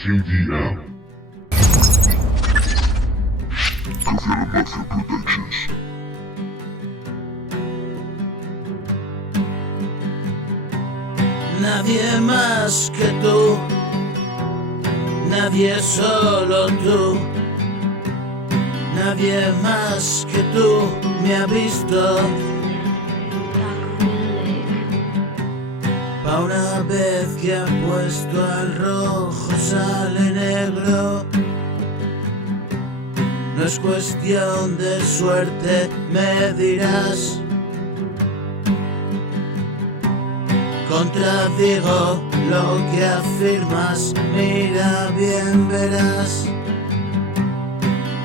KDM. Confirm Mafia Productions. Nadie más que tú, nadie solo tú, nadie más que tú me ha visto. Pa' una vez que ha puesto al rojo sale negro. No es cuestión de suerte, me dirás. Contradigo lo que afirmas, mira bien verás.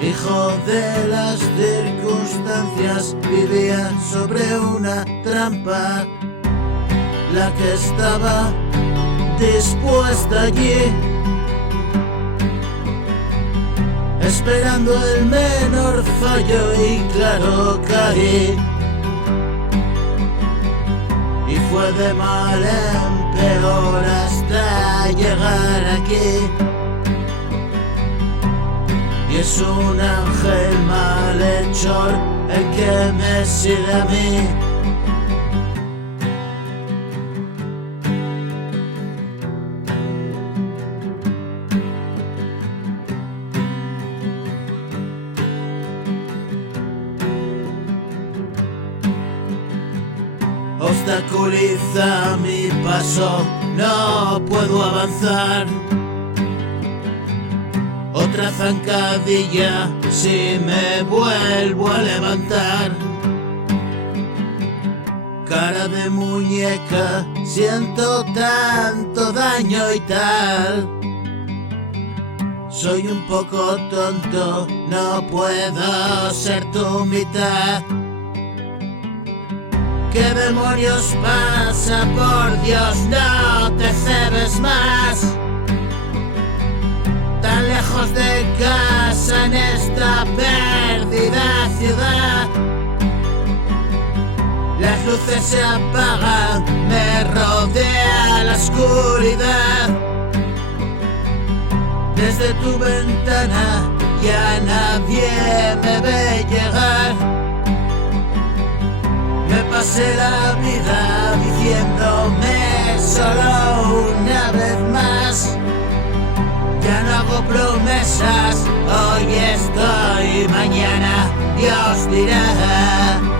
Hijo de las circunstancias, vivía sobre una trampa, la que estaba dispuesta allí, esperando el menor fallo, y claro caí. Y fue de mal en peor hasta llegar aquí. Y es un ángel malhechor el que me sigue a mí. Obstaculiza mi paso, no puedo avanzar. Otra zancadilla si me vuelvo a levantar. Cara de muñeca, siento tanto daño y tal. Soy un poco tonto, no puedo ser tu mitad. ¿Qué demonios pasa? Por Dios, no te cebes más. Tan lejos de casa en esta perdida ciudad. Las luces se apagan, me rodea la oscuridad. Desde tu ventana ya nadie me ve llegar. Me pasé la vida diciéndome solo una vez más. Ya no hago promesas, hoy estoy, mañana Dios dirá.